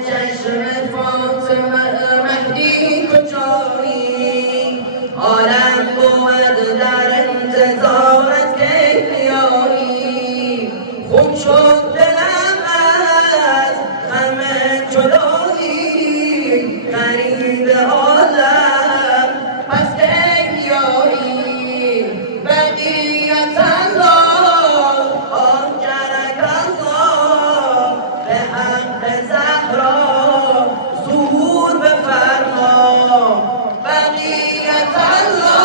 چشم فاطمه مهدی کجایی؟ عالم بود در انتظارت که بیایی. خون شد دلم از غم جدایی، غریب عالم پس کی بیایی؟ بقیت الله آنجرک الله، به حق زهرا ظهور بفرما. بقیت الله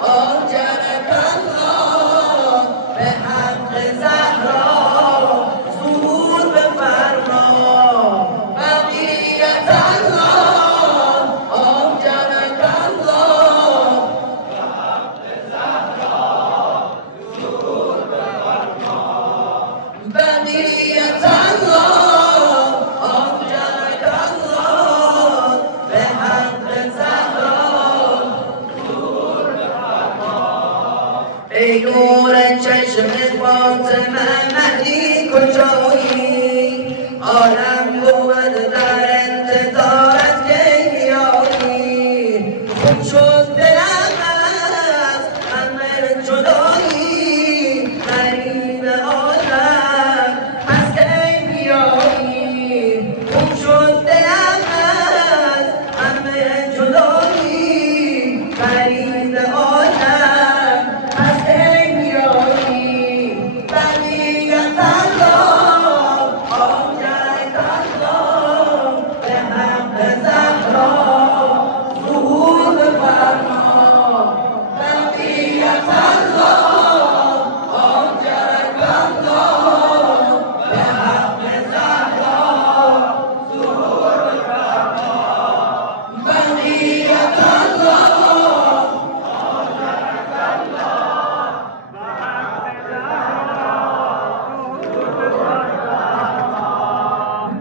آنجرک الله، به حق زهرا ظهور بفرما. بقیت الله آنجرک الله، بقیت الله آنجرک الله، به حق زهرا. ای نور چشم فاطمه مهدی کجایی؟ عالم بود در انتظارت که بیایی. خون شد دلم از غم جدایی، غریب عالم پس کی بیایی؟ خون شد دلم از غم جدایی، غریب عالم پس کی بیایی؟ بقیت الله آنجرک الله، به حق زهرا ظهور بفرما. بقیت الله آنجرک الله، به حق زهرا ظهور بفرما. بقیت الله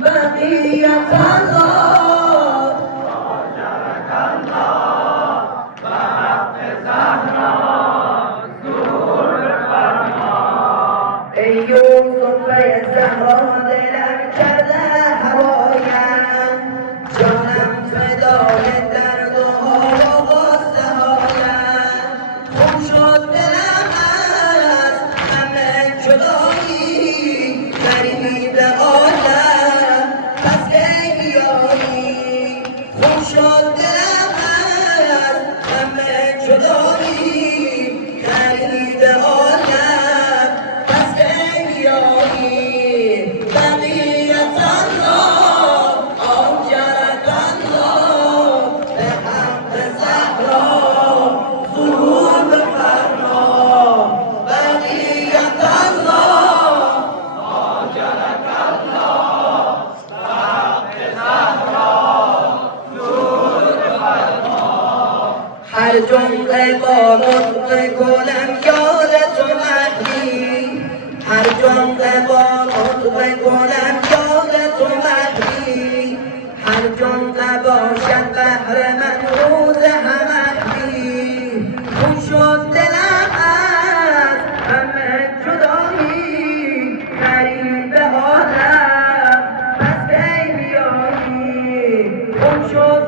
بقیت الله ای یوسف زهرا دلم کرده هوایم، جانم فدای درد و حال و غصه هایم. خون شد دلم از غم جدایی، غریب عالم پس کی بیایی؟ خون شد دلم از غم جدایی، غریب عالم پس کی بیایی؟ بقیت الله آنجرک الله، به حق زهرا ظهور بفرما. بقیت الله آنجرک الله، به حق زهرا ظهور بفرما. هر جمعه با لطف گلم یاد تو مهدی، هر جمعه با لطف گلم یاد تو مهدی، هر جمعه باشد بهر من روز مهدی. خون شد دلم از غم جدایی، غریب عالم پس کی بیایی؟ خون شد